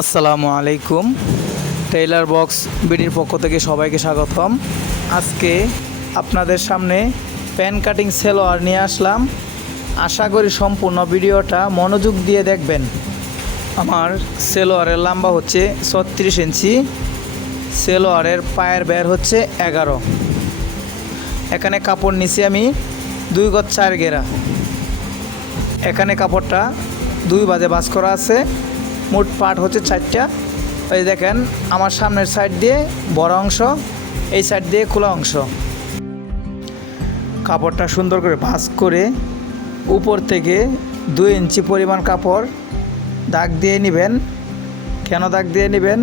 আসসালামু আলাইকুম। Taylor box বিডির পক্ষ থেকে সবাইকে স্বাগতম। আজকে আপনাদের সামনে প্যান কাটিং সেলোয়ার নিয়ে আসলাম। আশা করি সম্পূর্ণ ভিডিওটা মনোযোগ দিয়ে দেখবেন। আমার সেলোয়ারের লম্বা হচ্ছে 36 ইঞ্চি, সেলোয়ারের পায়ের বের হচ্ছে 11। এখানে কাপড় নিচে আমি 2 গজ 4 গেরা। এখানে কাপড়টা 2 ভাঁজে ভাঁজ করা আছে। মোট পার্ট হচ্ছে 4টা। এই দেখেন, আমার সামনের সাইড দিয়ে বড় অংশ, এই সাইড দিয়ে খোলা অংশ। কাপড়টা সুন্দর করে ভাঁজ করে উপর থেকে 2 ইঞ্চি পরিমাণ কাপড় দাগ দিয়ে নেবেন। কেন দাগ দিয়ে নেবেন?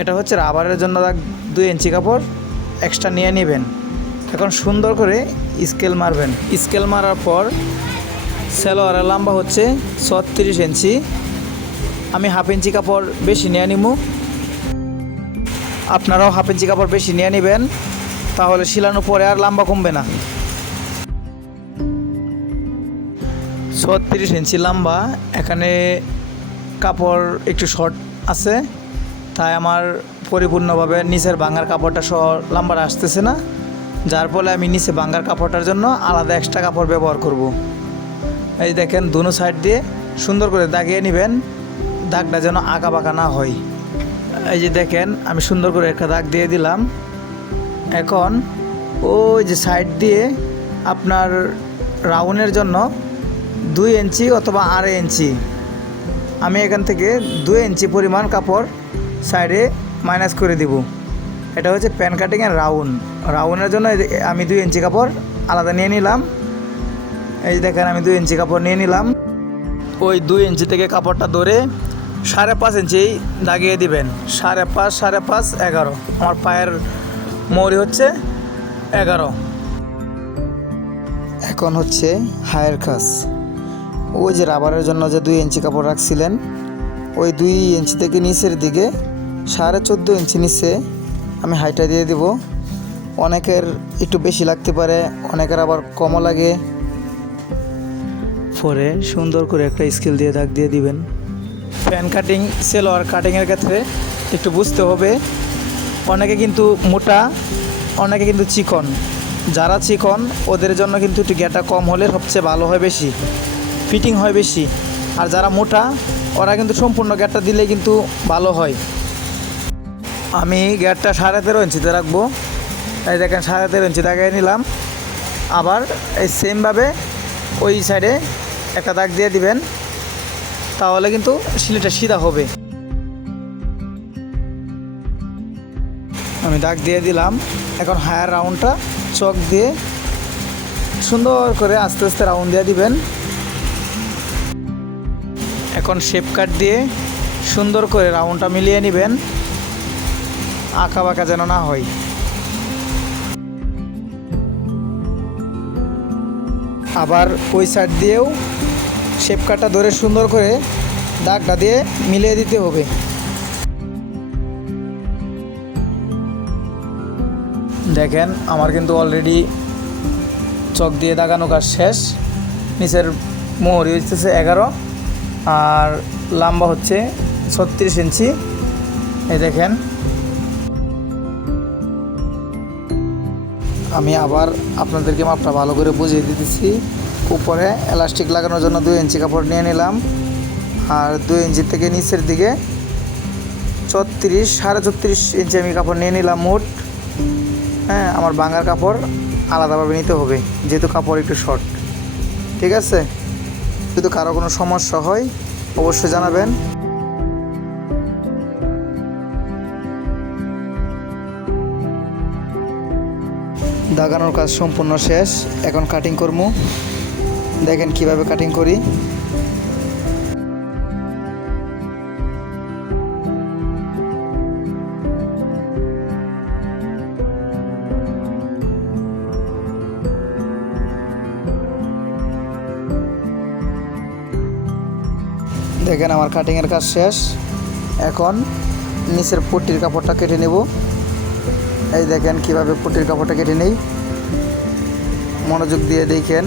এটা হচ্ছে রাবারের জন্য দাগ। 2 ইঞ্চি কাপড় এক্সট্রা নিয়ে নেবেন। এখন সুন্দর করে স্কেল মারবেন। স্কেল মারার পর সেলোয়ারের লম্বা হচ্ছে 36 ইঞ্চি। আমি হাফ ইঞ্চি কাপড় বেশি নিয়ে নিব। আপনারাও হাফ ইঞ্চি কাপড় বেশি নিয়ে নেবেন, তাহলে সিলানোর পরে আর লম্বা কমবে না। 36 ইঞ্চি লম্বা। এখানে কাপড় একটু শর্ট আছে, তাই আমার পরিপূর্ণভাবে নিচের ভাঙার কাপড়টা সহ লম্বাটা আসতেছে না, যার ফলে আমি নিচে ভাঙার কাপড়টার জন্য আলাদা এক্সট্রা কাপড় ব্যবহার করব। এই দেখেন, দুনো সাইড দিয়ে সুন্দর করে দাগিয়ে নেবেন, দাগটা যেন আঁকা বাঁকা না হয়। এই যে দেখেন, আমি সুন্দর করে একটা দাগ দিয়ে দিলাম। এখন ওই যে সাইড দিয়ে আপনার রাউন্ডের জন্য 2 ইঞ্চি অথবা 2.5 ইঞ্চি, আমি এখান থেকে 2 ইঞ্চি পরিমাণ কাপড় সাইডে মাইনাস করে দিব। এটা হচ্ছে প্যান কাটিংয়ের রাউন্ডের জন্য আমি 2 ইঞ্চি কাপড় আলাদা নিয়ে নিলাম। এই যে দেখেন, আমি 2 ইঞ্চি কাপড় নিয়ে নিলাম। ওই 2 ইঞ্চি থেকে কাপড়টা ধরে 5.5 ইঞ্চি দাগিয়ে দিবেন। 5.5, 5.5, 11। আমার পায়ের মৌরি হচ্ছে 11। এখন হচ্ছে হায়ের কাজ। ওই যে রাবারের জন্য যে 2 ইঞ্চি কাপড় রাখছিলেন, ওই 2 ইঞ্চি থেকে নিচের দিকে 14.5 ইঞ্চি নিচে আমি হাইটা দিয়ে দেব। অনেকের একটু বেশি লাগতে পারে, অনেকের আবার কমও লাগে। পরে সুন্দর করে একটা স্কেল দিয়ে দাগ দিয়ে দিবেন। প্যান কাটিং সেলোয়ার কাটিংয়ের ক্ষেত্রে একটু বুঝতে হবে, অনেকে কিন্তু মোটা, অনেকে কিন্তু চিকন। যারা চিকন ওদের জন্য কিন্তু একটু গ্যাটা কম হলে সবচেয়ে ভালো হয়, বেশি ফিটিং হয় বেশি। আর যারা মোটা ওরা কিন্তু সম্পূর্ণ গ্যাটটা দিলে কিন্তু ভালো হয়। আমি গ্যাটটা 13.5 ইঞ্চিতে রাখবো। এই দেখেন, 13.5 ইঞ্চি দাগিয়ে নিলাম। আবার এই সেমভাবে ওই সাইডে একটা দাগ দিয়ে দিবেন, তাহলে কিন্তু সিলিটা সিধা হবে। আমি দাগ দিয়ে দিলাম। এখন হায়ার রাউন্ডটা চক দিয়ে সুন্দর করে আস্তে আস্তে রাউন্ড দিয়ে দিবেন। এখন শেপ কাট দিয়ে সুন্দর করে রাউন্ডটা মিলিয়ে নেবেন, আঁকা বাঁকা যেন না হয়। আবার ওই সাইড দিয়েও শেপ কাটটা ধরে সুন্দর করে দাগটা দিয়ে মিলিয়ে দিতে হবে। দেখেন, আমার কিন্তু অলরেডি চক দিয়ে দাগানো কাজ শেষ। নিচের মোহরি হচ্ছে 11 আর লম্বা হচ্ছে 36 ইঞ্চি। এই দেখেন, আমি আবার আপনাদেরকে মাপটা ভালো করে বুঝিয়ে দিতেছি। উপরে এলাস্টিক লাগানোর জন্য 2 ইঞ্চি কাপড় নিয়ে নিলাম, আর 2 ইঞ্চি থেকে নিচের দিকে 34 ইঞ্চি আমি কাপড় নিয়ে নিলাম মোট। হ্যাঁ, আমার ভাঙার কাপড় আলাদাভাবে নিতে হবে, যেহেতু কাপড় একটু শর্ট। ঠিক আছে? যদি কারো কোনো সমস্যা হয় অবশ্যই জানাবেন। দাগানোর কাজ সম্পূর্ণ শেষ। এখন কাটিং করবো। দেখেন কিভাবে কাটিং করি। দেখেন, আমার কাটিংয়ের কাজ শেষ। এখন নিচের পট্টির কাপড়টা কেটে নেব। এই দেখেন কিভাবে পট্টির কাপড়টা কেটে নেই, মনোযোগ দিয়ে দেখেন।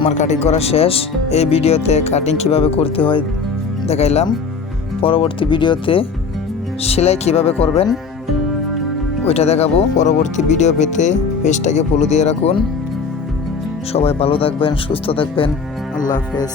আমার কাটিং করা শেষ। এই ভিডিওতে কাটিং কিভাবে করতে হয় দেখাইলাম। পরবর্তী ভিডিওতে সেলাই কিভাবে করবেন ওইটা দেখাবো। পরবর্তী ভিডিও পেতে পেজটাকে ফলো দিয়ে রাখুন। সবাই ভালো থাকবেন, সুস্থ থাকবেন। আল্লাহ হাফেজ।